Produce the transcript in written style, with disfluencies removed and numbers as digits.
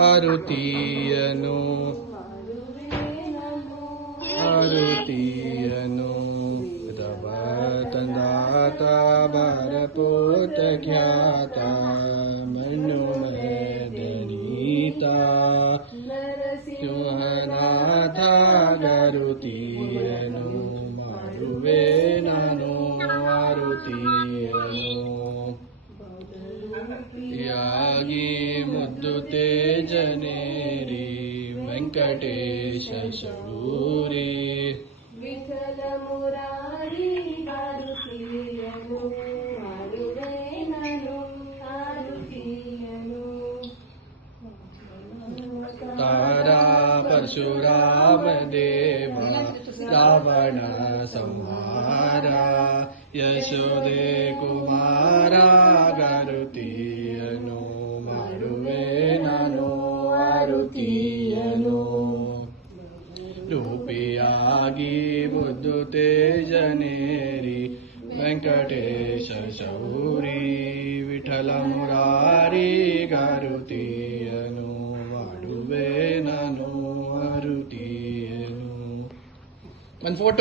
ಆರುತಿಯನು ಆರುತಿಯನು ರವ ತಂದಾತ ಭಾರಪೋತ ಖ್ಯಾತ ಮಣ್ಣು ಮದನೀತ ಸಿಂಹನಾಥ ಗರುತಿಯನು ಮಾಡುವೆ ನಾನು ಆರುತಿಯನು ಯಾಗಿ ಮುದ್ದು ತೇಜನೇರಿ ವೆಂಕಟೇಶ ಶೌರಿ ವಿಠಲ ಮುರಾರಿ ಆರುತಿಯನು ಮಾಡುವೆ ನಾನು ಆರುತಿಯನು ತಾರಾ ಪರಶುರಾಮ ದೇವ ರಾವಣ ಸಂಹಾರ ಯಶೋದೆ ಕುಮಾರ ಗರುತಿಯನು ಮಾಡುವೆ ನಾನು ಆರುತಿಯನು ರೂಪಿಯಾಗಿ ಬುದ್ದು ತೇಜನೇರಿ ವೆಂಕಟೇಶ ಶೌರಿ ವಿಠಲ ಮುರಾರಿ ಗರುತಿಯನು ಮಾಡುವೆ ನಾನು ಆರುತಿಯನು. ಒಂದು ಫೋಟೋ